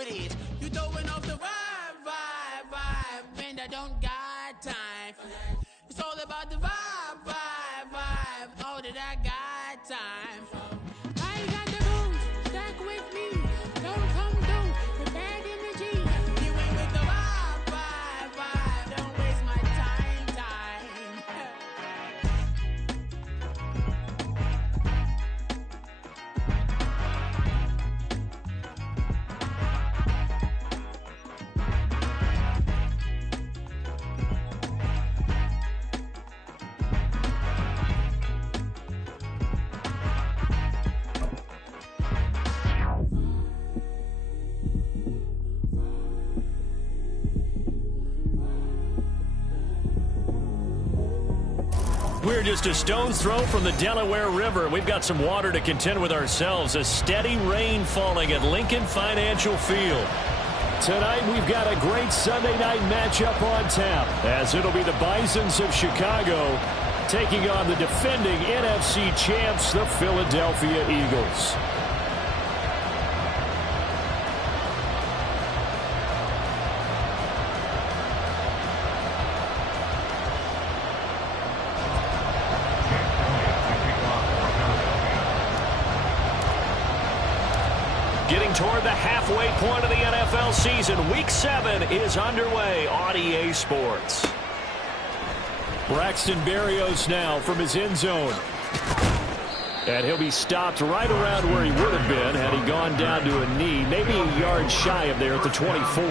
what is? You throwing off the vibe, and I don't got time for that. It's all about the vibe, all that I got time for. I ain't got the rules, stack with me. Don't come through with bad energy. You ain't with the vibe, don't waste my time. We're just a stone's throw from the Delaware River. We've got some water to contend with ourselves. A steady rain falling at Lincoln Financial Field. Tonight we've got a great Sunday night matchup on tap, as it'll be the Bisons of Chicago taking on the defending NFC champs, the Philadelphia Eagles. Getting toward the halfway point of the NFL season, Week 7 is underway on EA Sports. Braxton Berrios now from his end zone. And he'll be stopped right around where he would have been had he gone down to a knee, maybe a yard shy of there at the 24.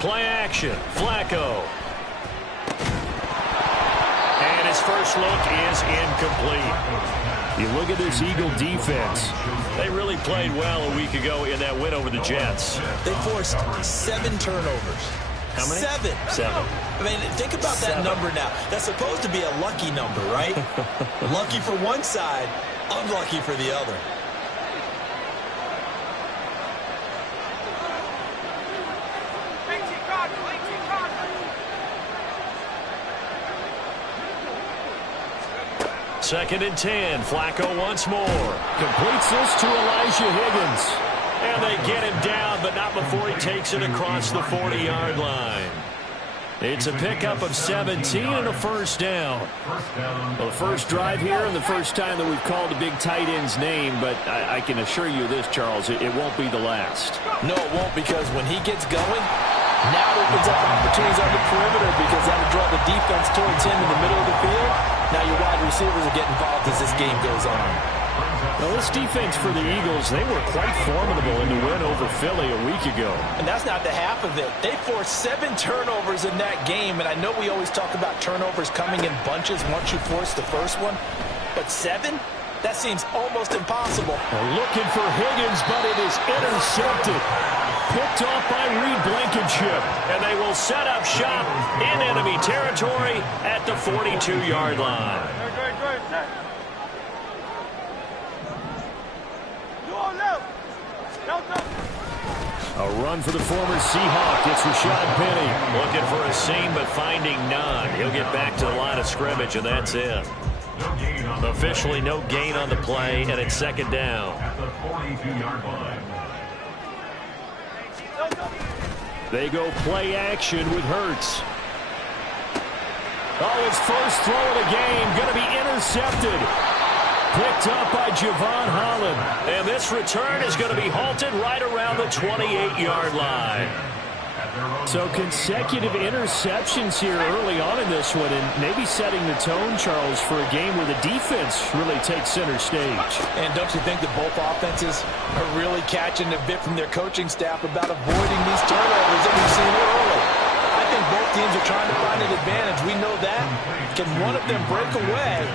Play action, Flacco. And his first look is incomplete. You look at this Eagle defense. They really played well a week ago in that win over the Jets. They forced 7 turnovers. How many? 7. 7. I mean, think about that number now. That's supposed to be a lucky number, right? Lucky for one side, unlucky for the other. Second and 10. Flacco once more. Completes this to Elijah Higgins. And they get him down, but not before he takes it across the 40-yard line. It's a pickup of 17 and a first down. Well, the first drive here and the first time that we've called a big tight end's name, but I can assure you this, Charles, it won't be the last. No, it won't, because when he gets going, now it opens up opportunities on the perimeter, because that'll draw the defense towards him in the middle of the field. Now your wide receivers will get involved as this game goes on. Well, this defense for the Eagles, they were quite formidable in the win over Philly a week ago. And that's not the half of it. They forced 7 turnovers in that game, and I know we always talk about turnovers coming in bunches once you force the first one, but 7? That seems almost impossible. They're looking for Higgins, but it is intercepted. Picked off by Reed Blankenship, and they will set up shop in enemy territory at the 42-yard line. A run for the former Seahawk. It's Rashad Penny. Looking for a seam, but finding none. He'll get back to the line of scrimmage, and that's it. Officially no gain on the play, and it's second down. They go play action with Hurts. Oh, his first throw of the game going to be intercepted. Picked up by Javon Holland. And this return is going to be halted right around the 28-yard line. So consecutive interceptions here early on in this one, and maybe setting the tone, Charles, for a game where the defense really takes center stage. And don't you think that both offenses are really catching a bit from their coaching staff about avoiding these turnovers that we've seen early? I think both teams are trying to find an advantage. We know that. Can one of them break away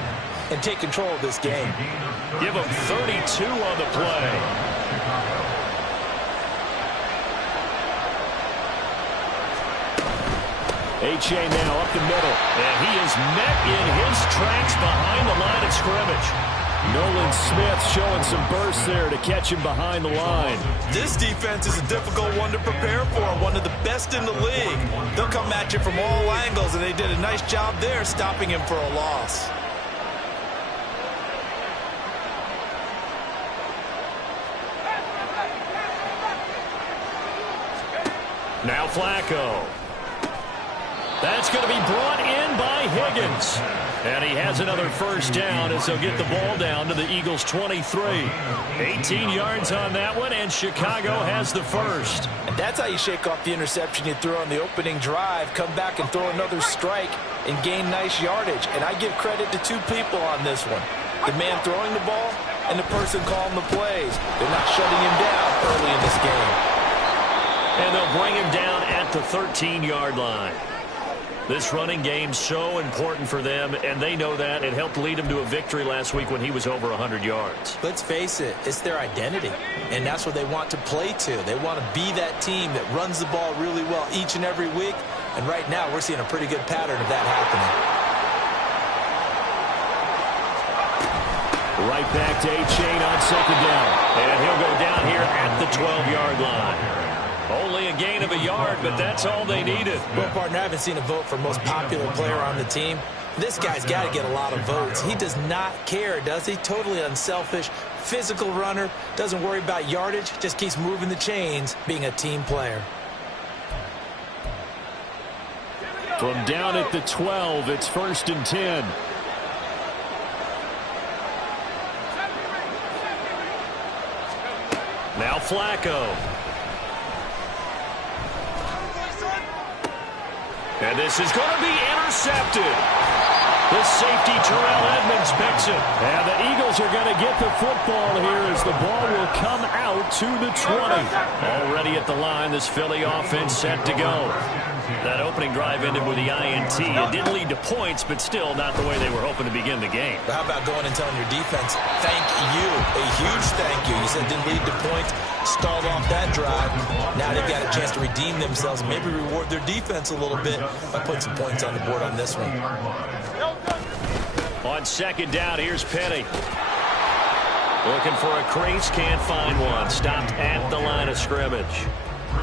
and take control of this game? Give them 32 on the play. H.A. now up the middle, and he is met in his tracks behind the line of scrimmage. Nolan Smith showing some burst there to catch him behind the line. This defense is a difficult one to prepare for, one of the best in the league. They'll come at you from all angles, and they did a nice job there stopping him for a loss. Now Flacco. That's going to be brought in by Higgins. And he has another first down as they'll get the ball down to the Eagles' 23. 18 yards on that one, and Chicago has the first. And that's how you shake off the interception you threw on the opening drive, come back and throw another strike and gain nice yardage. And I give credit to two people on this one. The man throwing the ball and the person calling the plays. They're not shutting him down early in this game. And they'll bring him down at the 13-yard line. This running game's so important for them, and they know that. It helped lead them to a victory last week when he was over 100 yards. Let's face it, it's their identity, and that's what they want to play to. They want to be that team that runs the ball really well each and every week, and right now we're seeing a pretty good pattern of that happening. Right back to A-Chain on second down, and he'll go down here at the 12-yard line. Only a gain of a yard, but that's all they needed. Well, partner, I haven't seen a vote for most popular player on the team. This guy's got to get a lot of votes. He does not care, does he? Totally unselfish, physical runner, doesn't worry about yardage, just keeps moving the chains, being a team player. From down at the 12, it's 1st and 10. Now Flacco. And this is going to be intercepted. The safety, Terrell Edmonds, picks it. And the Eagles are going to get the football here as the ball will come out to the 20. Already at the line, this Philly offense set to go. That opening drive ended with the INT. It didn't lead to points, but still not the way they were hoping to begin the game. But how about going and telling your defense, thank you, a huge thank you. You said it didn't lead to points, stalled off that drive. Now they've got a chance to redeem themselves and maybe reward their defense a little bit by putting some points on the board on this one. On second down, here's Penny. Looking for a crease, can't find one. Stopped at the line of scrimmage.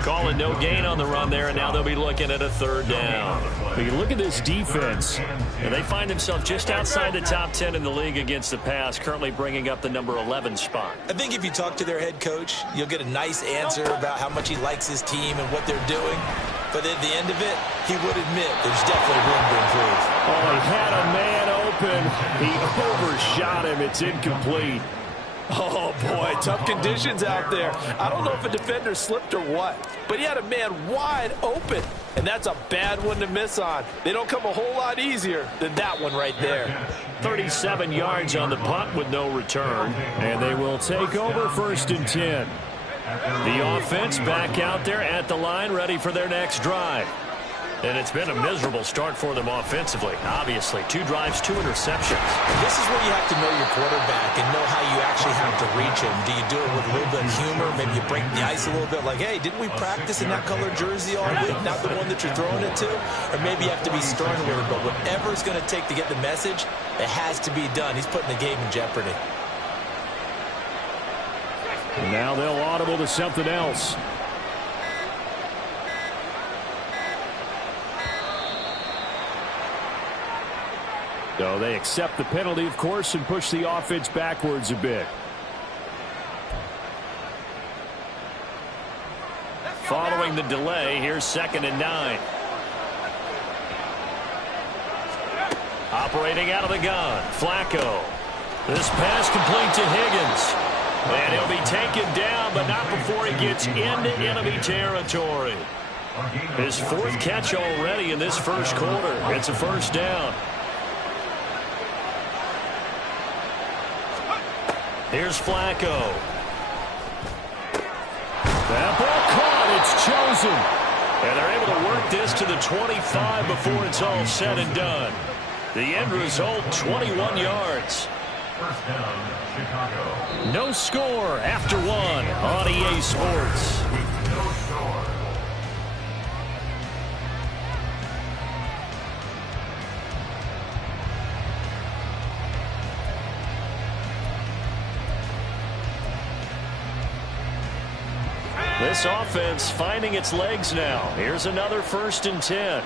Calling no gain on the run there, and now they'll be looking at a third down. But you look at this defense, and they find themselves just outside the top 10 in the league against the pass, currently bringing up the number 11 spot. I think if you talk to their head coach, you'll get a nice answer about how much he likes his team and what they're doing. But at the end of it, he would admit there's definitely room to improve. Oh, he had a man open. He overshot him. It's incomplete. Oh, boy, tough conditions out there. I don't know if a defender slipped or what, but he had a man wide open, and that's a bad one to miss on. They don't come a whole lot easier than that one right there. 37 yards on the punt with no return, and they will take over 1st and 10. The offense back out there at the line, ready for their next drive. And it's been a miserable start for them offensively. Obviously, 2 drives, 2 interceptions. This is where you have to know your quarterback and know how you actually have to reach him. Do you do it with a little bit of humor? Maybe you break the ice a little bit like, hey, didn't we practice in that colored jersey all week? Not the one that you're throwing it to? Or maybe you have to be stern with it. But whatever it's going to take to get the message, it has to be done. He's putting the game in jeopardy. Now they'll audible to something else. So they accept the penalty, of course, and push the offense backwards a bit. Following the delay, here's 2nd and 9. Operating out of the gun, Flacco. This pass complete to Higgins. And he'll be taken down, but not before he gets into enemy territory. His 4th catch already in this first quarter. It's a first down. Here's Flacco. That ball caught. It's chosen. And they're able to work this to the 25 before it's all said and done. The end result, 21 yards. First down, Chicago. No score after 1 on EA Sports. No score. This offense finding its legs now. Here's another 1st and 10.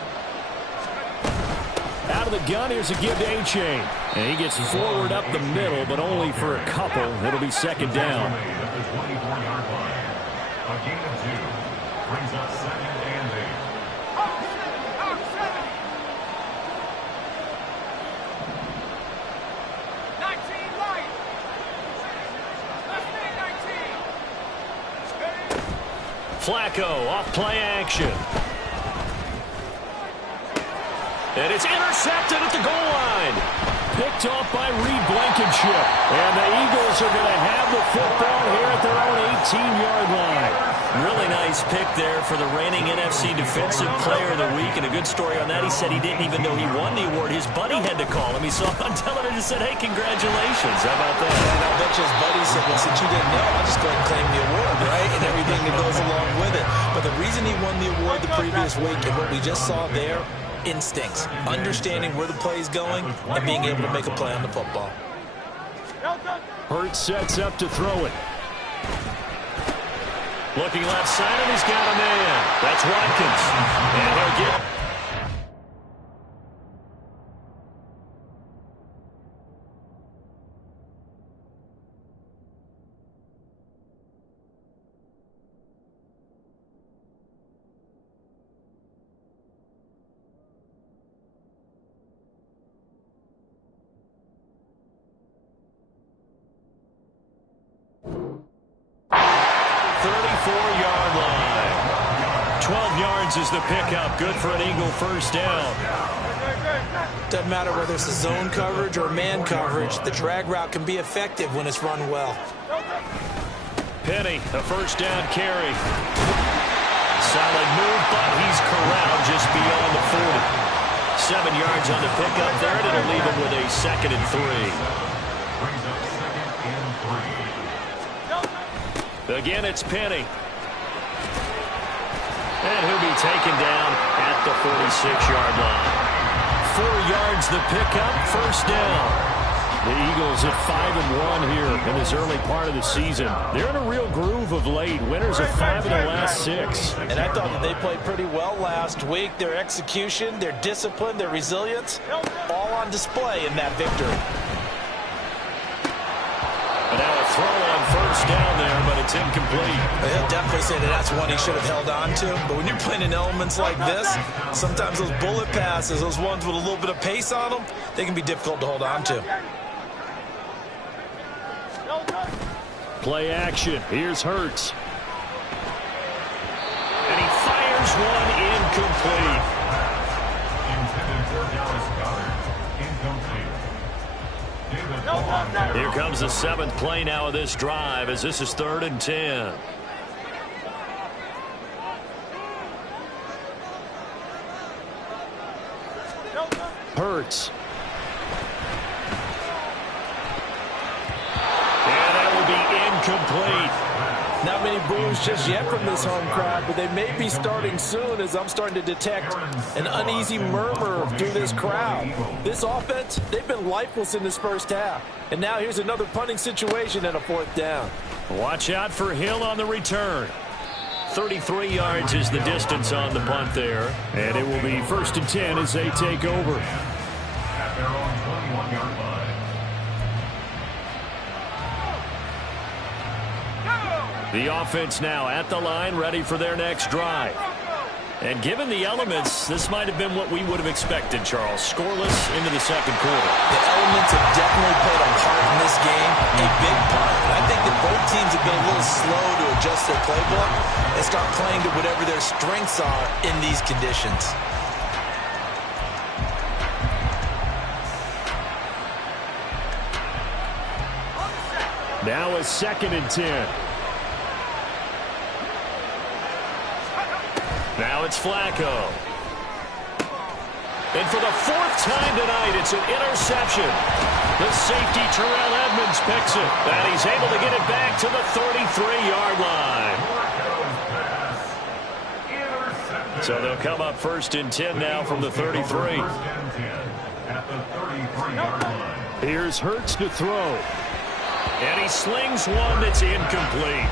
Out of the gun, here's a give to A-Chain. And he gets forward up the middle, but only for a couple. It'll be 2nd down. A gain of 2 brings up 2nd and 8. Flacco off play action. And it's intercepted at the goal line. Picked off by Reed Blankenship. And the Eagles are going to have the football here at their own 18-yard line. Really nice pick there for the reigning NFC Defensive Player of the Week. And a good story on that. He said he didn't even know he won the award. His buddy had to call him. He saw him on television and said, hey, congratulations. How about that? And I bet you his buddy said, well, since you didn't know, I'll just go ahead and claim the award, right? And everything that goes along with it. But the reason he won the award the previous week and what we just saw there, instincts, understanding where the play is going, and being able to make a play on the football. Hurts sets up to throw it. Looking left side, and he's got a man. That's Watkins. And he'll get... is the pickup. Good for an Eagle 1st down. Doesn't matter whether it's a zone coverage or man coverage, the drag route can be effective when it's run well. Penny, a 1st down carry. Solid move, but he's corralled just beyond the 40. 7 yards on the pickup there, and it'll leave him with a 2nd and 3. Again, it's Penny. And he'll be taken down at the 46-yard line. 4 yards the pickup, 1st down. The Eagles at 5-1 here in this early part of the season. They're in a real groove of late. Winners of 5 of the last 6. And I thought that they played pretty well last week. Their execution, their discipline, their resilience, all on display in that victory. And now a throw on 1st down there, but it's incomplete. He'll definitely say that that's one he should have held on to. But when you're playing in elements like this, sometimes those bullet passes, those ones with a little bit of pace on them, they can be difficult to hold on to. Play action. Here's Hurts. And he fires one incomplete. Intended for Dallas Goedert. Incomplete. Here comes the 7th play now of this drive as this is 3rd and 10. Hurts. And that will be incomplete. Not many boos just yet from this home crowd, but they may be starting soon as I'm starting to detect an uneasy murmur through this crowd. This offense, they've been lifeless in this 1st half. And now here's another punting situation and a 4th down. Watch out for Hill on the return. 33 yards is the distance on the punt there. And it will be 1st and 10 as they take over. At their own 21-yard line. The offense now at the line, ready for their next drive. And given the elements, this might have been what we would have expected, Charles. Scoreless into the 2nd quarter. The elements have definitely played a part in this game, a big part. And I think that both teams have been a little slow to adjust their playbook and start playing to whatever their strengths are in these conditions. Now a 2nd and 10. Now it's Flacco. And for the 4th time tonight, it's an interception. The safety, Terrell Edmonds, picks it. And he's able to get it back to the 33-yard line. So they'll come up 1st and 10 now from the 33. 1st and 10 at the 33-yard line. Here's Hurts to throw. And he slings one that's incomplete.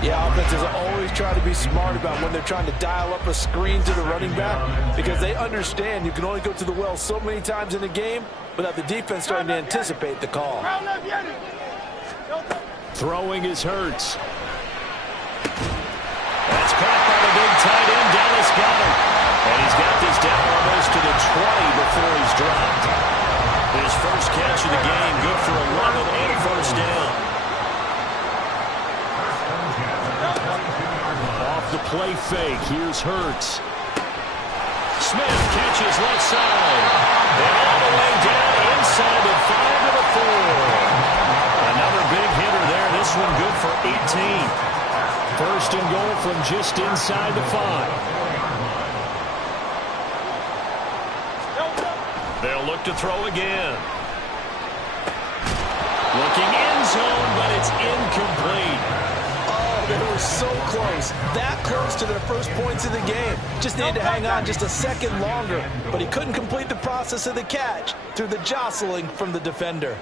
Yeah, offenses always try to be smart about when they're trying to dial up a screen to the running back because they understand you can only go to the well so many times in a game without the defense starting to anticipate the call. Throwing is Hurts. That's caught by the big tight end. Dallas got him. And he's got this down almost to the 20 before he's dropped. His first catch of the game, good for 11 and a first down. Off the play fake, here's Hurts. Smith catches left side. And all the way down inside the 5 to the 4. Another big hitter there. This one good for 18. First and goal from just inside the 5. They'll look to throw again. Looking end zone, but it's incomplete. Oh, they were so close. That close to their first points of the game. Just needed to hang on just a second longer. But he couldn't complete the process of the catch through the jostling from the defender.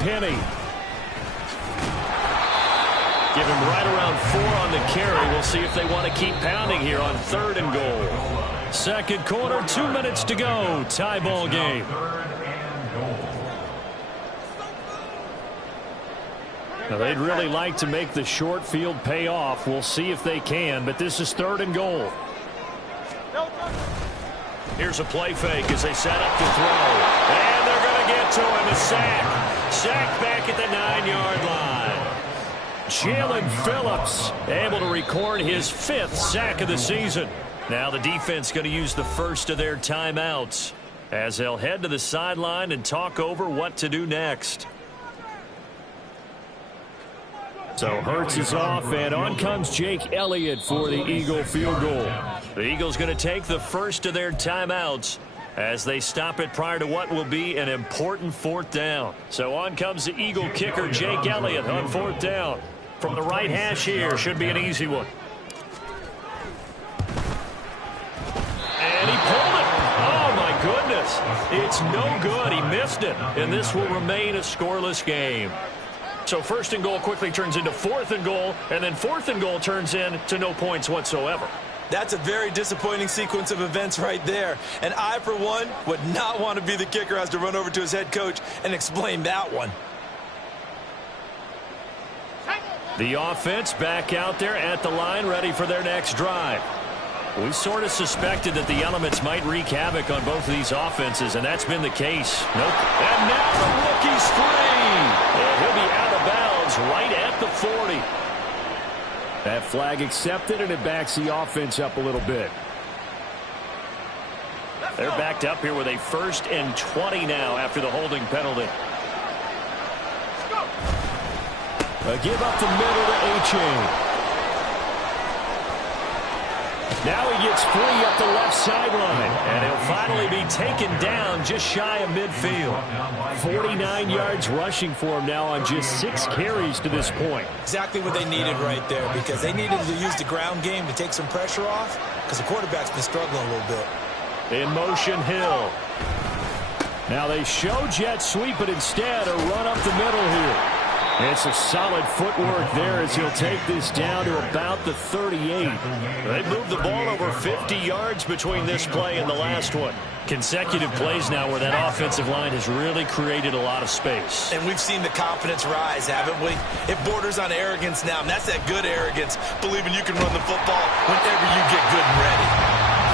Penny. Give him right around 4 on the carry. We'll see if they want to keep pounding here on 3rd and goal. Second quarter, 2 minutes to go. Tie ball game. Now, they'd really like to make the short field pay off. We'll see if they can, but this is 3rd and goal. Here's a play fake as they set up to throw. And they're going to get to him. A sack. Sack back at the 9-yard line. Jalen Phillips able to record his 5th sack of the season. Now the defense going to use the first of their timeouts as they'll head to the sideline and talk over what to do next. So Hurts is off, and on comes Jake Elliott for the Eagle field goal. The Eagles going to take the first of their timeouts as they stop it prior to what will be an important 4th down. So on comes the Eagle kicker, Jake Elliott, on 4th down. From the right hash here, should be an easy one. And he pulled it. Oh, my goodness. It's no good. He missed it. And this will remain a scoreless game. So 1st and goal quickly turns into 4th and goal, and then 4th and goal turns into no points whatsoever. That's a very disappointing sequence of events right there. And I, for one, would not want to be the kicker who has to run over to his head coach and explain that one. The offense back out there at the line, ready for their next drive. We sort of suspected that the elements might wreak havoc on both of these offenses, and that's been the case. Nope. And now the rookie's free. And he'll be out of bounds right at the 40. That flag accepted, and it backs the offense up a little bit. They're backed up here with a 1st and 20 now after the holding penalty. A give up the middle to H.A. Now he gets free up the left sideline, and he'll finally be taken down just shy of midfield. 49 yards rushing for him now on just 6 carries to this point. Exactly what they needed right there, because they needed to use the ground game to take some pressure off, because the quarterback's been struggling a little bit. In motion, Hill. Now they show jet sweep, but instead a run up the middle here. It's a solid footwork there as he'll take this down to about the 38. They moved the ball over 50 yards between this play and the last one. Consecutive plays now where that offensive line has really created a lot of space. And we've seen the confidence rise, haven't we? It borders on arrogance now, and that's that good arrogance, believing you can run the football whenever you get good and ready.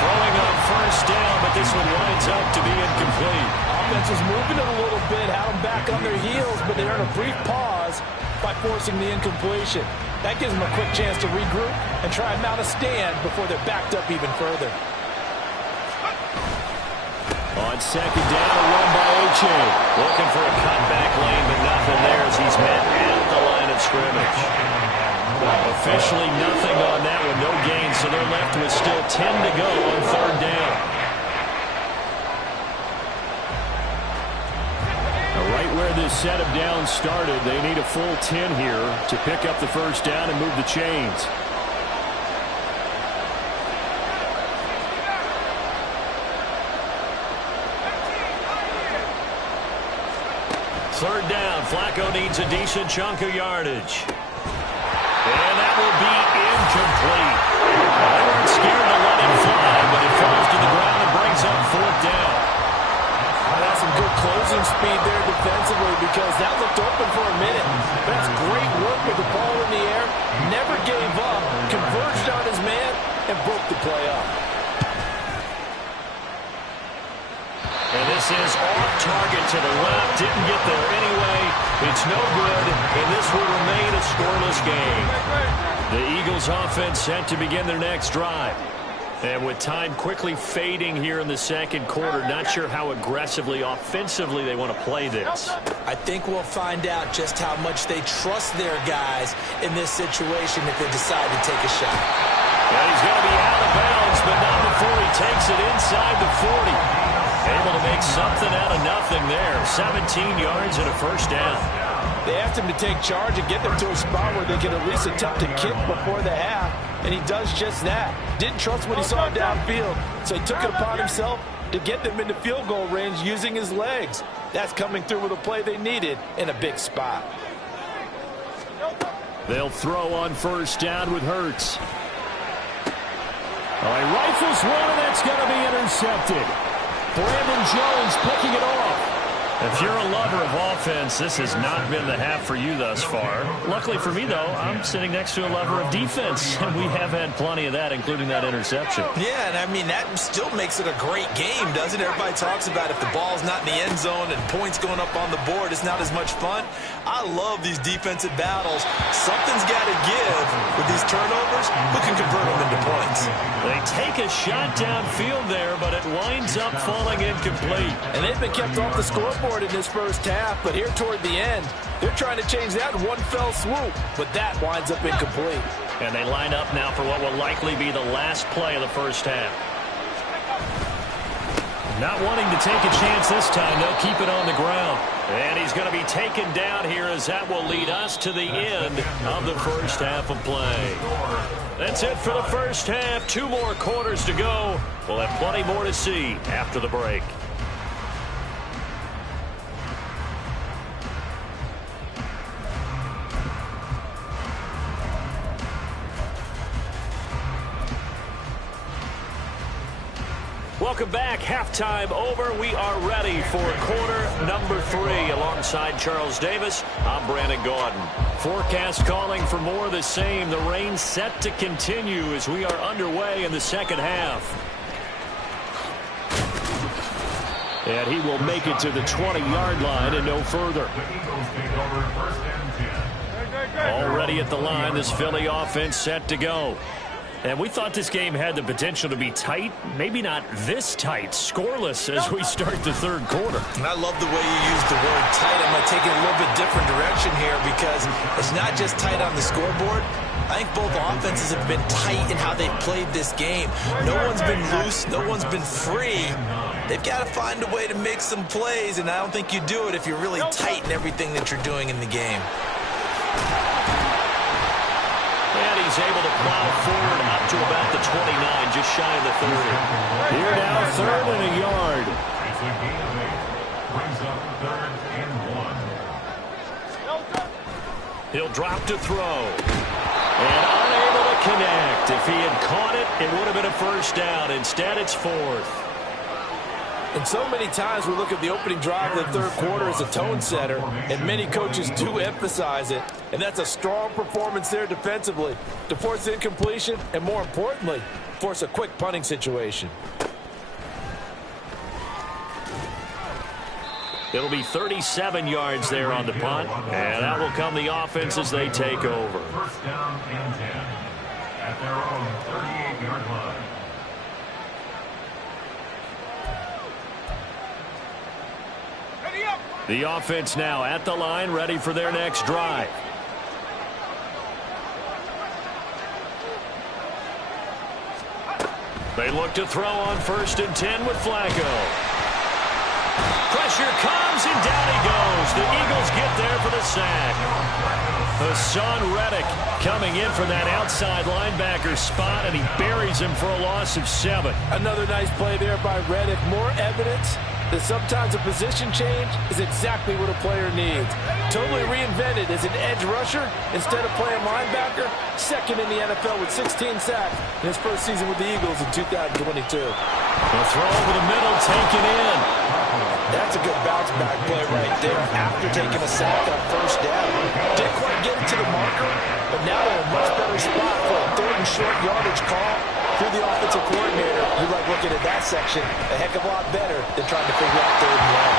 Throwing on 1st down, but this one winds up to be incomplete. Offense was moving it a little bit, had them back on their heels, but they earned a brief pause by forcing the incompletion. That gives them a quick chance to regroup and try and mount a stand before they're backed up even further. On 2nd down, a run by H.A. Looking for a cutback lane, but nothing there as he's met at the line of scrimmage. Officially nothing on that one, no gain, so they're left with still 10 to go on 3rd down. Right where this set of downs started, they need a full 10 here to pick up the 1st down and move the chains. third down. Flacco needs a decent chunk of yardage. And that will be incomplete. They weren't scared to let him fly, but it falls to the ground and brings up fourth down. That's some good closing speed there defensively because that looked open for a minute. That's great work with the ball in the air. Never gave up, converged on his man, and broke the play up. And this is off target to the left. Didn't get there anyway. It's no good, and this will remain a scoreless game. The Eagles offense set to begin their next drive. And with time quickly fading here in the second quarter, not sure how aggressively, offensively they want to play this. I think we'll find out just how much they trust their guys in this situation if they decide to take a shot. And he's going to be out of bounds, but not before he takes it inside the 40. Able to make something out of nothing there. 17 yards and a first down. They asked him to take charge and get them to a spot where they can at least attempt to kick before the half, and he does just that. Didn't trust what he saw downfield, so he took it upon himself to get them into field goal range using his legs. That's coming through with a play they needed in a big spot. They'll throw on first down with Hurts. He rifles one, and that's going to be intercepted. Brandon Jones picking it off. If you're a lover of offense, this has not been the half for you thus far. Luckily for me, though, I'm sitting next to a lover of defense, and we have had plenty of that, including that interception. Yeah, and I mean, that still makes it a great game, doesn't it? Everybody talks about if the ball's not in the end zone and points going up on the board, it's not as much fun. I love these defensive battles. Something's got to give with these turnovers. Who can convert them into points? They take a shot downfield there, but it winds up falling incomplete. And they've been kept off the scoreboard in this first half, but here toward the end, they're trying to change that in one fell swoop, but that winds up incomplete. And they line up now for what will likely be the last play of the first half. Not wanting to take a chance this time, they'll keep it on the ground. And he's going to be taken down here as that will lead us to the end of the first half of play. That's it for the first half. 2 more quarters to go. We'll have plenty more to see after the break. Welcome back. Halftime over. We are ready for quarter number 3. Alongside Charles Davis, I'm Brandon Gaudin. Forecast calling for more of the same. The rain set to continue as we are underway in the second half. And he will make it to the 20-yard line and no further. Already at the line, this Philly offense set to go. And we thought this game had the potential to be tight, maybe not this tight, scoreless as we start the third quarter. And I love the way you use the word tight. I'm going to take it a little bit different direction here because it's not just tight on the scoreboard. I think both offenses have been tight in how they've played this game. No one's been loose. No one's been free. They've got to find a way to make some plays, and I don't think you do it if you're really tight in everything that you're doing in the game. And he's able to plow forward up to about the 29, just shy of the 30. Here now, 3rd and a yard. Brings up 3rd and 1. He'll drop to throw. And unable to connect. If he had caught it, it would have been a first down. Instead, it's 4th. And so many times we look at the opening drive of the third quarter as a tone setter, and many coaches do emphasize it. And that's a strong performance there defensively to force incompletion and, more importantly, force a quick punting situation. It'll be 37 yards there on the punt, and that will come the offense as they take over. First down and 10 at their own 38-yard line. The offense now at the line, ready for their next drive. They look to throw on 1st and 10 with Flacco. Pressure comes, and down he goes. The Eagles get there for the sack. Hassan Reddick coming in for that outside linebacker spot, and he buries him for a loss of 7. Another nice play there by Reddick. More evidence that sometimes a position change is exactly what a player needs. Totally reinvented as an edge rusher instead of playing linebacker. Second in the NFL with 16 sacks in his first season with the Eagles in 2022. The throw over the middle, taken in. That's a good bounce-back play right there after taking a sack on first down. Didn't quite get it to the marker, but now they're in a much better spot for a third and short yardage call. Through the offensive coordinator, you like looking at that section a heck of a lot better than trying to figure out third and long.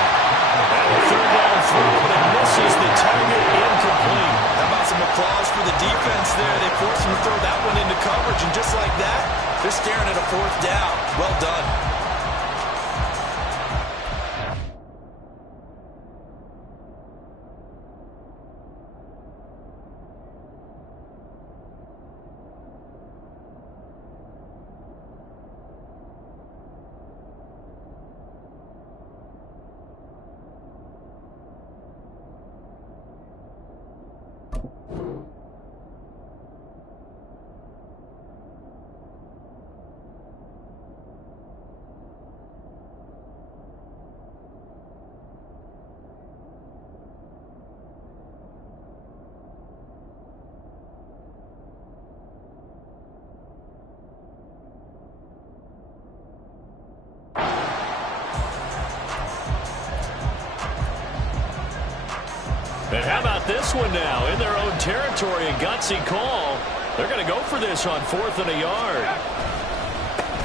And a third down throw, but it misses the target, incomplete. How about some applause for the defense there? They forced him to throw that one into coverage, and just like that, they're staring at a fourth down. Well done. And how about this one now? In their own territory, a gutsy call. They're going to go for this on 4th and a yard.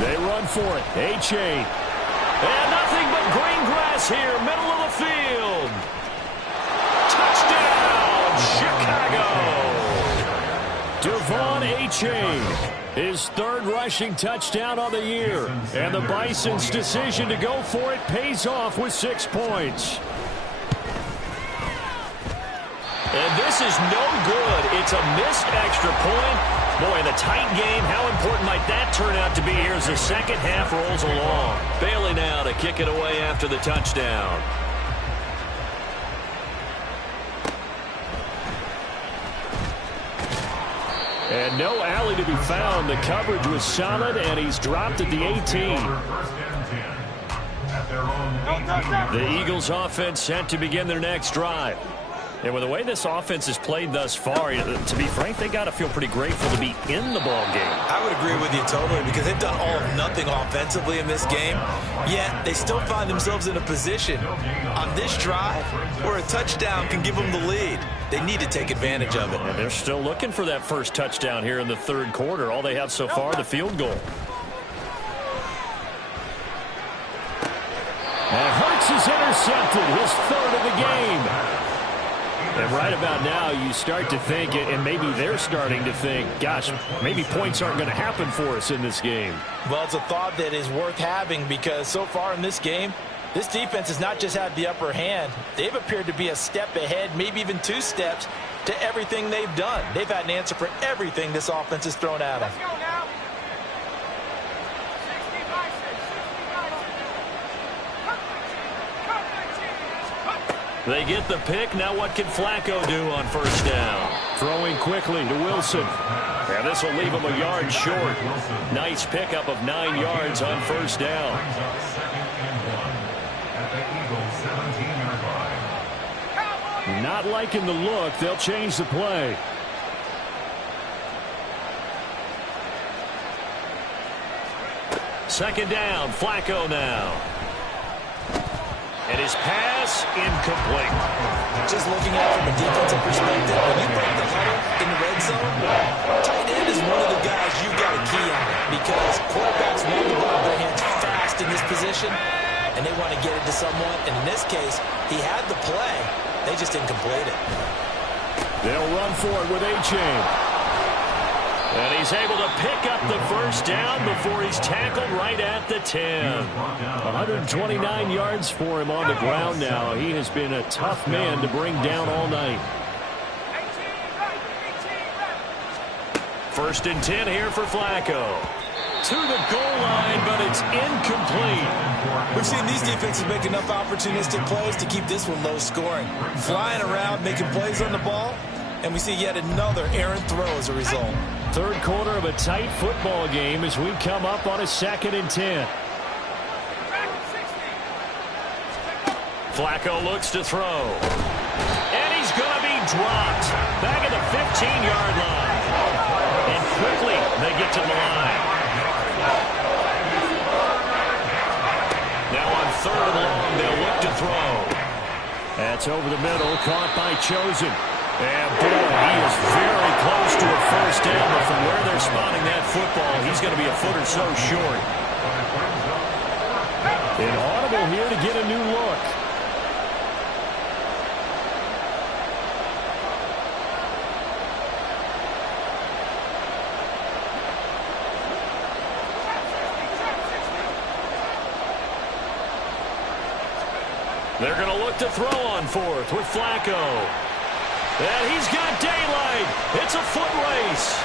They run for it. A-chain. And nothing but green grass here, middle of the field. Touchdown, Chicago. Devon A-chain. His third rushing touchdown on the year. And the Bisons' decision to go for it pays off with 6 points. And this is no good. It's a missed extra point. Boy, in a tight game, how important might that turn out to be here as the second half rolls along? Bailey now to kick it away after the touchdown. And no alley to be found. The coverage was solid, and he's dropped at the 18. The Eagles offense set to begin their next drive. And with the way this offense has played thus far, to be frank, they got to feel pretty grateful to be in the ball game. I would agree with you totally because they've done all of nothing offensively in this game, yet they still find themselves in a position on this drive where a touchdown can give them the lead. They need to take advantage of it. And they're still looking for that first touchdown here in the third quarter. All they have so far, the field goal. And Hurts is intercepted, his third of the game. And right about now, you start to think, and maybe they're starting to think, gosh, maybe points aren't going to happen for us in this game. Well, it's a thought that is worth having because so far in this game, this defense has not just had the upper hand. They've appeared to be a step ahead, maybe even 2 steps to everything they've done. They've had an answer for everything this offense has thrown at them. Let's go now. 60 Bisons. They get the pick. Now what can Flacco do on first down? Throwing quickly to Wilson. And this will leave him a yard short. Nice pickup of 9 yards on first down. Not liking the look. They'll change the play. Second down, Flacco now. And his pass incomplete. Just looking at it from a defensive perspective, when you break the huddle in the red zone, tight end is one of the guys you've got to key on because quarterbacks want the ball in their hands fast in this position, and they want to get it to someone. And in this case, he had the play. They just didn't complete it. They'll run for it with A-chain. And he's able to pick up the first down before he's tackled right at the 10. 129 yards for him on the ground now. He has been a tough man to bring down all night. First and 10 here for Flacco. To the goal line, but it's incomplete. We've seen these defenses make enough opportunistic plays to keep this one low scoring. Flying around, making plays on the ball, and we see yet another errant throw as a result. Third quarter of a tight football game as we come up on a 2nd and 10. Flacco looks to throw. And he's going to be dropped. Back at the 15-yard line. And quickly they get to the line. Now on 3rd and long, they'll look to throw. That's over the middle, caught by Chosen. And boy, he is very close to a first down, but from where they're spotting that football, he's going to be a foot or so short. Inaudible here to get a new look. They're going to look to throw on 4th with Flacco. And he's got daylight. It's a foot race.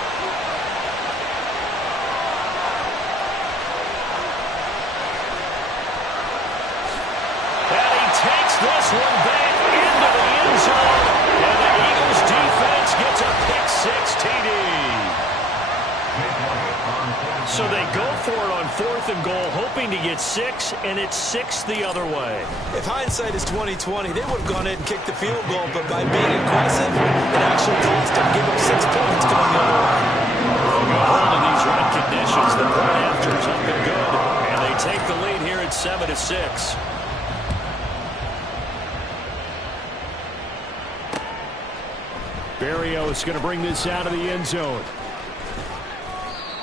And he takes this one back into the end zone. And the Eagles defense gets a pick-6 TD. So they go for it on 4th and goal, hoping to get 6, and it's 6 the other way. If hindsight is 20/20, they would have gone in and kicked the field goal, but by being aggressive, it actually cost them. Give them 6 points going the other way. Hold in these red conditions, the point after is up and good, and they take the lead here at 7-6. Berrios going to bring this out of the end zone.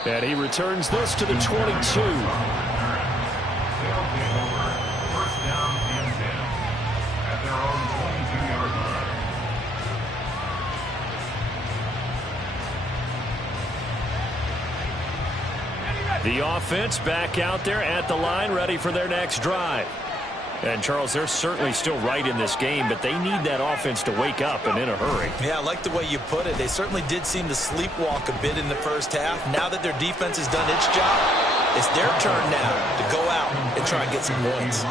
And he returns this to the 22. First down and 10 at their own 22-yard line. The offense back out there at the line, ready for their next drive. And, Charles, they're certainly still right in this game, but they need that offense to wake up and in a hurry. Yeah, I like the way you put it. They certainly did seem to sleepwalk a bit in the first half. Now that their defense has done its job, it's their turn now to go out and try and get some points.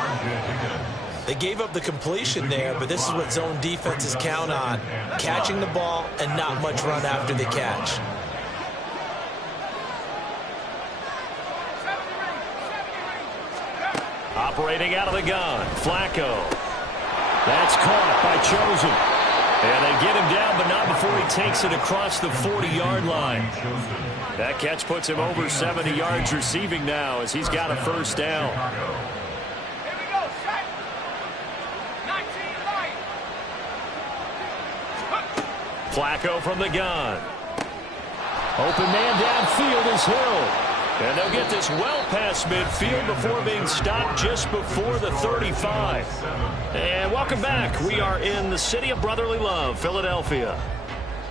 They gave up the completion there, but this is what zone defenses count on. Catching the ball and not much run after the catch. Operating out of the gun, Flacco. That's caught by Chosen. And they get him down, but not before he takes it across the 40-yard line. That catch puts him over 70 yards receiving now as he's got a first down. Flacco from the gun. Open man downfield is Hill. And they'll get this well past midfield before being stopped just before the 35. And welcome back. We are in the city of brotherly love, Philadelphia.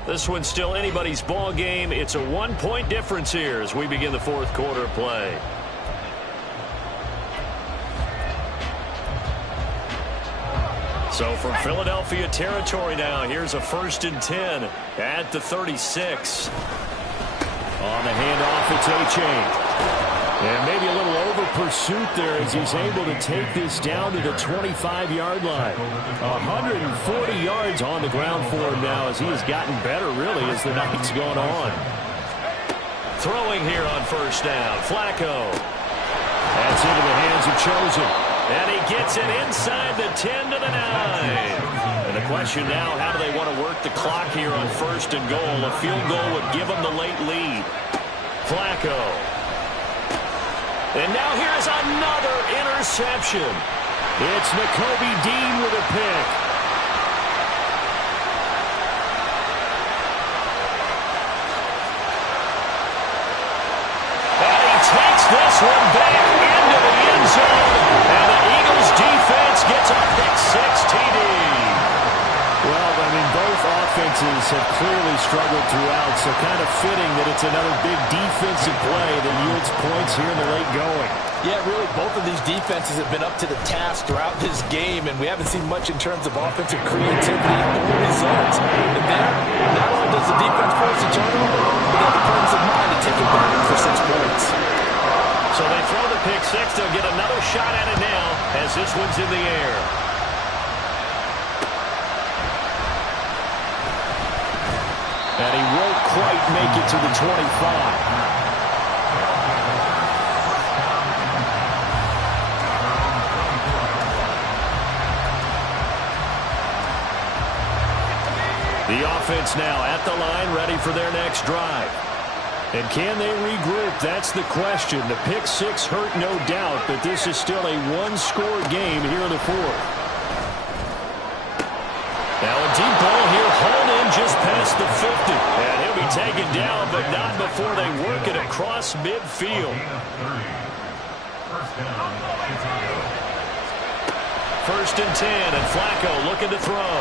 This one's still anybody's ball game. It's a 1-point difference here as we begin the 4th quarter play. So from Philadelphia territory now, here's a 1st and 10 at the 36. On the handoff, it's A-Chain. And maybe a little over pursuit there as he's able to take this down to the 25-yard line. 140 yards on the ground for him now as he has gotten better, really, as the night's gone on. Throwing here on first down, Flacco. That's into the hands of Chosen. And he gets it inside the 10 to the 9. And the question now, how do they want to work the clock here on 1st and goal? A field goal would give them the late lead. Flacco. And now here's another interception. It's Nakobe Dean with a pick. And he takes this one back into the end zone. And the Eagles defense gets a pick-6 TD. Well, I mean, both offenses have clearly struggled throughout, so kind of fitting that it's another big defensive play that yields points here in the late going. Yeah, really, both of these defenses have been up to the task throughout this game, and we haven't seen much in terms of offensive creativity or results. And there, not only does the defense force a turnover, but they have the presence of mind to take it back for 6 points. So they throw the pick-6. They'll get another shot at it now as this one's in the air. And he won't quite make it to the 25. offense now at the line, ready for their next drive. And can they regroup? That's the question. The pick six hurt, no doubt, but this is still a one-score game here in the fourth. Now a deep ball here, hauled in just past the 50. And he'll be taken down, but not before they work it across midfield. First and 10, and Flacco looking to throw.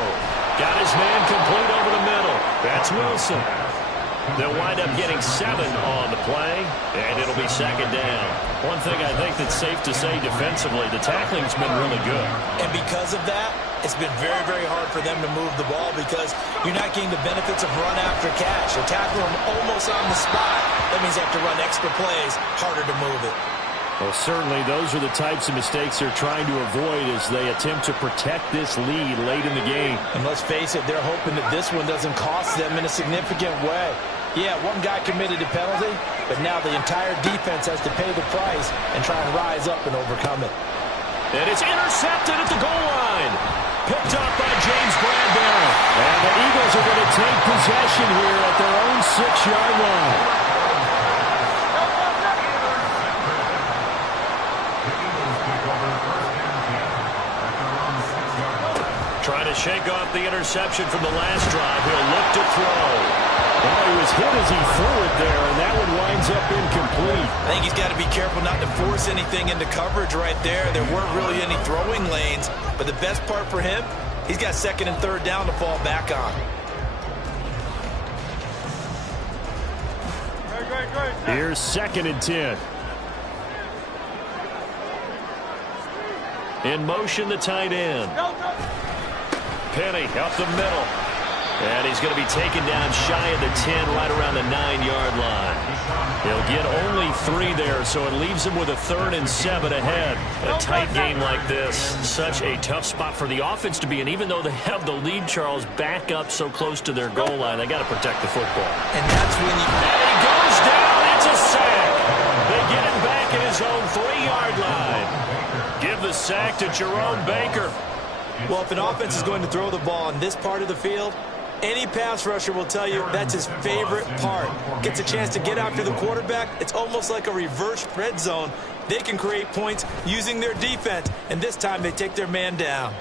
Got his man complete over the middle. That's Wilson. They'll wind up getting 7 on the play, and it'll be second down. One thing I think that's safe to say defensively, the tackling's been really good. And because of that, it's been very, very hard for them to move the ball because you're not getting the benefits of run after catch. They're tackling them almost on the spot. That means they have to run extra plays, harder to move it. Well, certainly those are the types of mistakes they're trying to avoid as they attempt to protect this lead late in the game. And let's face it, they're hoping that this one doesn't cost them in a significant way. Yeah, one guy committed a penalty, but now the entire defense has to pay the price and try and rise up and overcome it. And it's intercepted at the goal line. Picked up by James Bradbury. And the Eagles are going to take possession here at their own 6-yard line. Trying to shake off the interception from the last drive. He'll look to throw. Well, he was hit as he threw it there, and that one winds up incomplete. I think he's got to be careful not to force anything into coverage right there. There weren't really any throwing lanes, but the best part for him, he's got second and third down to fall back on. Here's second and 10. In motion, the tight end. Penny up the middle. And he's going to be taken down shy of the 10, right around the 9-yard line. He'll get only 3 there, so it leaves him with a 3rd and 7 ahead. A tight game like this, such a tough spot for the offense to be in. Even though they have the lead, Charles, back up so close to their goal line, they got to protect the football. And that's when you... And he goes down. It's a sack. They get him back at his own 3-yard line. Give the sack to Jerome Baker. Well, if an offense is going to throw the ball in this part of the field, any pass rusher will tell you that's his favorite part. Gets a chance to get after the quarterback. It's almost like a reverse red zone. They can create points using their defense, and this time they take their man down.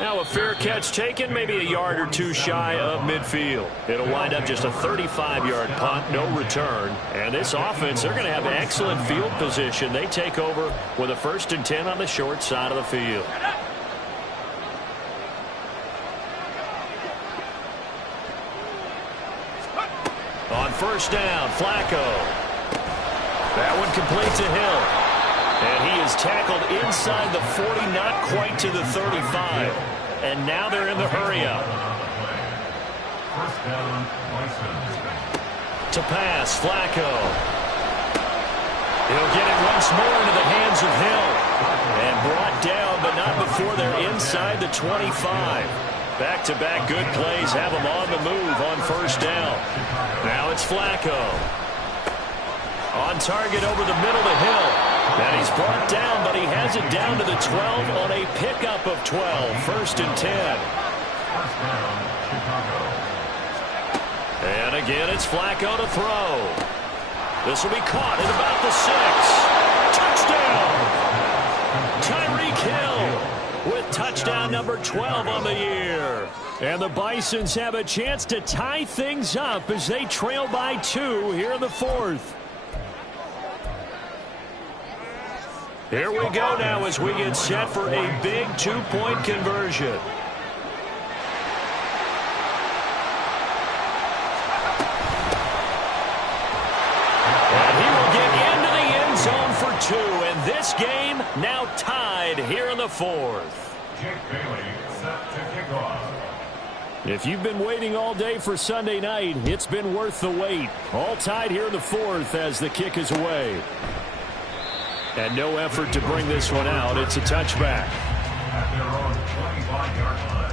Now a fair catch taken, maybe a yard or two shy of midfield. It'll wind up just a 35-yard punt, no return. And this offense, they're going to have excellent field position. They take over with a 1st and 10 on the short side of the field. On first down, Flacco. That one complete to Hill. And he is tackled inside the 40, not quite to the 35. And now they're in the hurry-up. First down, Bisons. To pass, Flacco. He'll get it once more into the hands of Hill. And brought down, but not before they're inside the 25. Back-to-back good plays have them on the move on first down. Now it's Flacco. On target over the middle to Hill. And he's brought down, but he has it down to the 12 on a pickup of 12. First and 10. First down, Chicago. And again, it's Flacco to throw. This will be caught at about the 6. Touchdown! Tyreek Hill with touchdown number 12 on the year. And the Bisons have a chance to tie things up as they trail by 2 here in the fourth. Here we go now as we get set for a big 2-point conversion. And he will get into the end zone for 2. And this game now tied here in the fourth. Jake Bailey set to kick off. If you've been waiting all day for Sunday night, it's been worth the wait. All tied here in the fourth as the kick is away. And no effort to bring this one out. It's a touchback. At their own 25-yard line.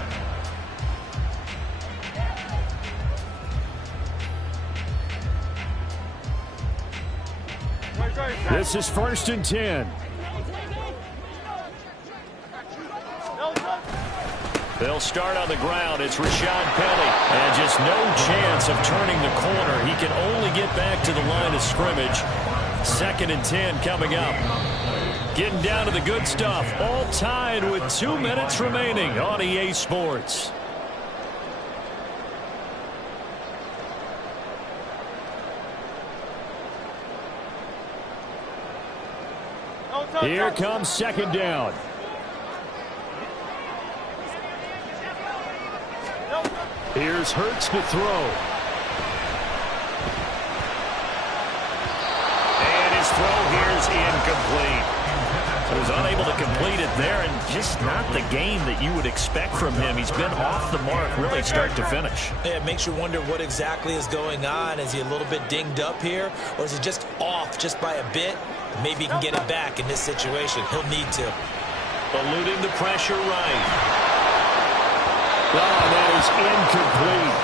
This is first and 10. They'll start on the ground. It's Rashad Penny. And just no chance of turning the corner. He can only get back to the line of scrimmage. 2nd and 10 coming up. Getting down to the good stuff. All tied with 2 minutes remaining on EA Sports. Here comes 2nd down. Here's Hurts to throw. And his throw here is incomplete. He was unable to complete it there, and just not the game that you would expect from him. He's been off the mark really start to finish. Yeah, it makes you wonder what exactly is going on. Is he a little bit dinged up here, or is he just off just by a bit? Maybe he can get it back in this situation. He'll need to. Eluding the pressure right. Oh, that is incomplete.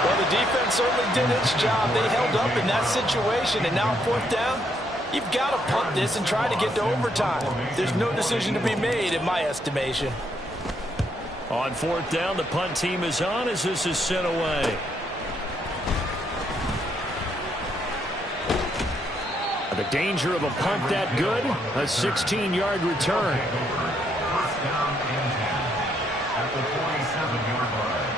Well, the defense certainly did its job. They held up in that situation, and now 4th down, you've got to punt this and try to get to overtime. There's no decision to be made in my estimation. On 4th down, the punt team is on as this is sent away. The danger of a punt that good, a 16-yard return. 1st down and 10 at the 47-yard line.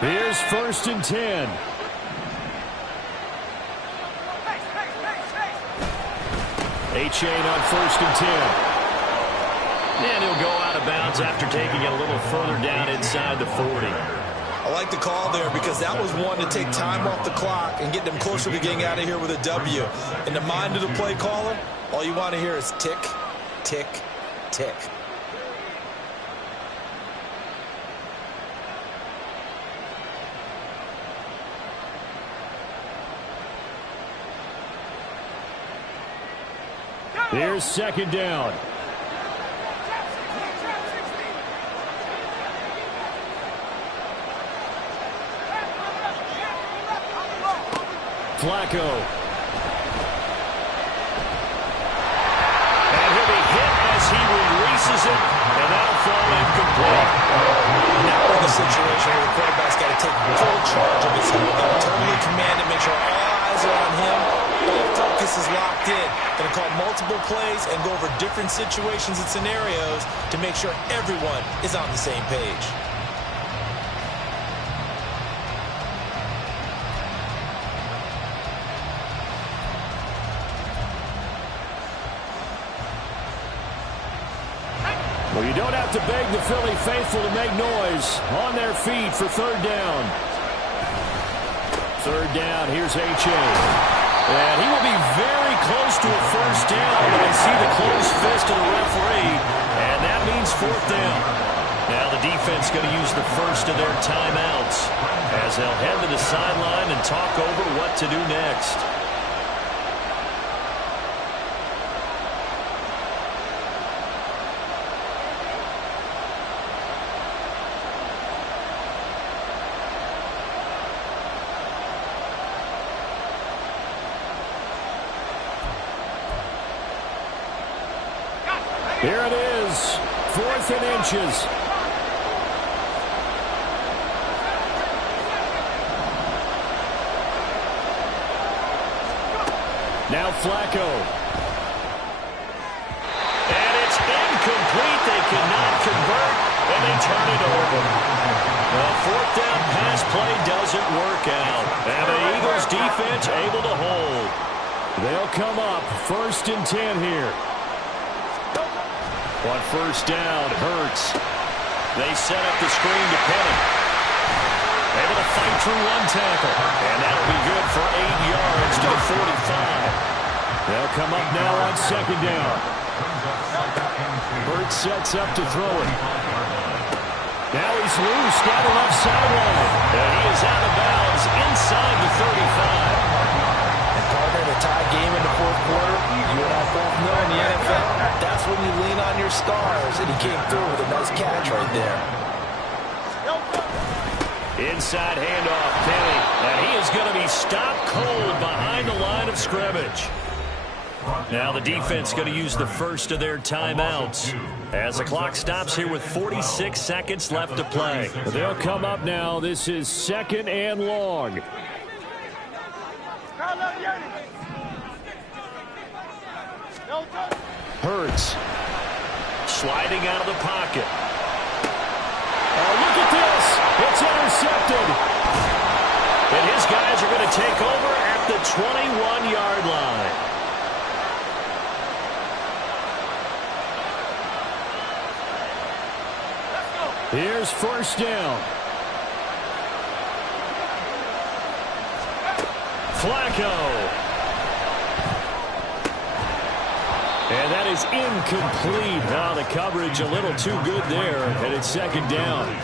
Here's 1st and 10. A-Chain on 1st and 10. And he'll go out of bounds after taking it a little further down inside the 40. I like the call there because that was one to take time off the clock and get them closer to getting out of here with a W. In the mind of the play caller, all you want to hear is tick, tick, tick. Here's 2nd down. Flacco. And he'll be hit as he releases it, and that'll fall incomplete. Now we're in the situation where the quarterback's got to take full charge of his head. Got to totally command it, make sure all eyes are on him. All focus is locked in. Going to call multiple plays and go over different situations and scenarios to make sure everyone is on the same page. Well, you don't have to beg the Philly faithful to make noise. On their feet for 3rd down. 3rd down, here's H.A. And he will be very close to a 1st down, but I see the closed fist of the referee, and that means 4th down. Now the defense going to use the first of their timeouts as they'll head to the sideline and talk over what to do next. Here it is, 4th and inches. Now Flacco. And it's incomplete. They cannot convert, and they turn it over. The 4th down pass play doesn't work out. And the Eagles defense able to hold. They'll come up 1st and 10 here. On 1st down, Hurts. They set up the screen to Penny. Able to fight through one tackle. And that'll be good for 8 yards to the 45. They'll come up now on 2nd down. Hurts sets up to throw it. Now he's loose down the left sideline. And he is out of bounds inside the 35. And partner, in a tie game in the 4th quarter, you and I both know in the NFL, that's when you lean on your stars, and he came through with a nice catch right there. Inside handoff, Kenny. And he is going to be stopped cold behind the line of scrimmage. Now the defense going to use the first of their timeouts as the clock stops here with 46 seconds left to play. They'll come up now. This is 2nd and long. Hurts. Sliding out of the pocket. Oh, look at this. It's intercepted. And his guys are going to take over at the 21-yard line. Here's 1st down. Flacco. And that is incomplete. Now the coverage a little too good there, and it's 2nd down.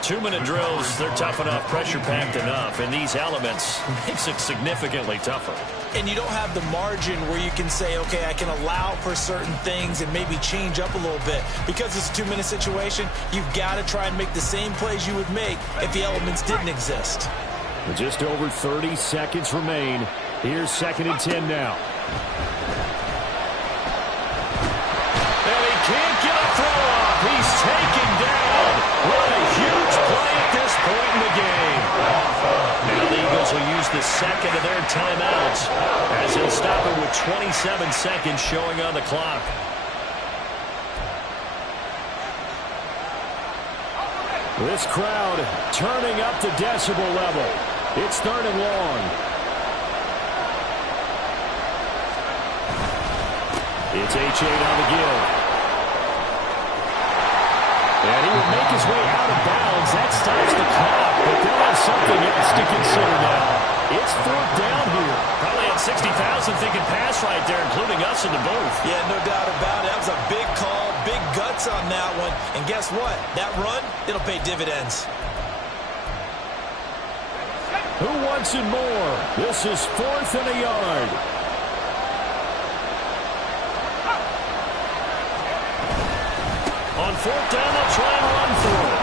2-minute drills, they're tough enough, pressure-packed enough, and these elements makes it significantly tougher. And you don't have the margin where you can say, okay, I can allow for certain things and maybe change up a little bit. Because it's a 2-minute situation, you've got to try and make the same plays you would make if the elements didn't exist. With just over 30 seconds remain. Here's 2nd and 10 now. And he can't get a throw off. He's taken down. What a huge play at this point in the game. Now the Eagles will use the second of their timeouts as he'll stop it with 27 seconds showing on the clock. This crowd turning up the decibel level. It's 3rd and long. It's H8 on the give. And he will make his way out of bounds. That stops the clock, but they'll have something else to consider now. It's 4th down here. Probably had 60,000 thinking pass right there, including us in the booth. Yeah, no doubt about it. That was a big call, big guts on that one. And guess what? That run, it'll pay dividends. Who wants it more? This is 4th and a yard. On 4th down, they'll try and run for it.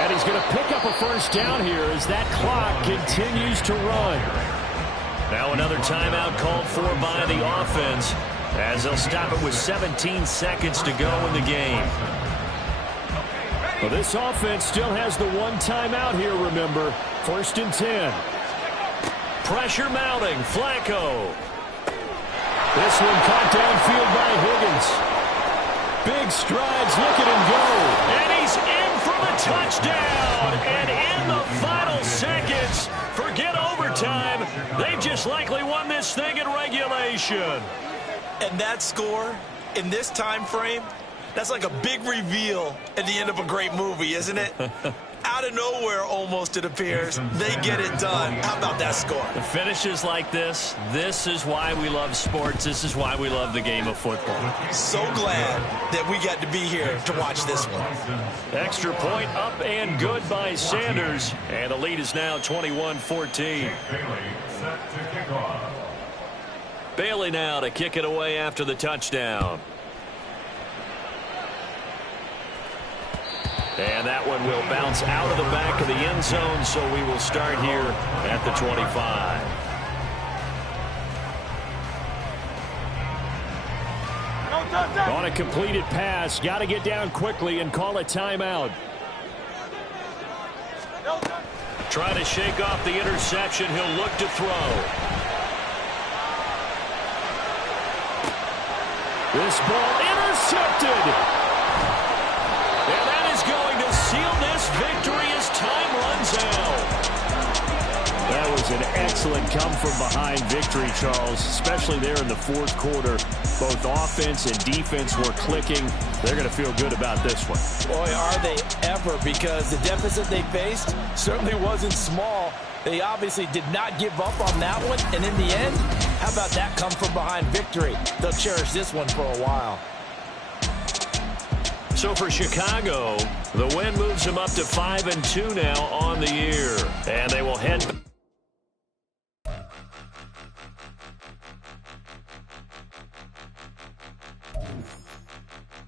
And he's going to pick up a 1st down here as that clock continues to run. Now another timeout called for by the offense as they'll stop it with 17 seconds to go in the game. Well, this offense still has the one timeout here, remember. 1st and 10. Pressure mounting. Flacco. This one caught downfield by Higgins. Big strides, look at him go. And he's in for the touchdown. And in the final seconds, forget overtime. They've just likely won this thing in regulation. And that score in this time frame, that's like a big reveal at the end of a great movie, isn't it? Out of nowhere, almost, it appears. They get it done. How about that score? The finishes like this is why we love sports. This is why we love the game of football. So glad that we got to be here to watch this one. Extra point up and good by Sanders. And the lead is now 21-14. Bailey now to kick it away after the touchdown. And that one will bounce out of the back of the end zone, so we will start here at the 25. On a completed pass, got to get down quickly and call a timeout. Trying to shake off the interception. He'll look to throw. This ball intercepted. And that is going to seal this victory as time runs out. That was an excellent come-from-behind victory, Charles, especially there in the 4th quarter. Both offense and defense were clicking. They're going to feel good about this one. Boy, are they ever, because the deficit they faced certainly wasn't small. They obviously did not give up on that one, and in the end, how about that come-from-behind victory? They'll cherish this one for a while. So for Chicago, the win moves them up to 5-2 now on the year. And they will head back.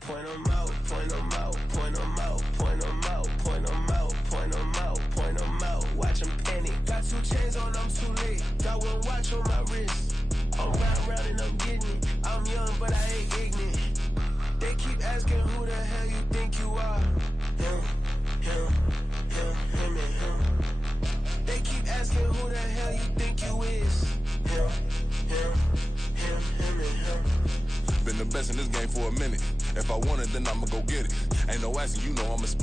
Point them out, point them out, point them out, point them out, point them out, point them out, point them out. 2 chains on, I'm too late. Got one watch on my wrist. I'm round and I'm getting it. I'm young, but I ain't ignorant. They keep asking who the hell you think you are. Him, and him. They keep asking who the hell you think you is. Him, and him. Been the best in this game for a minute. If I want it, then I'ma go get it. Ain't no asking, you know I'ma spend.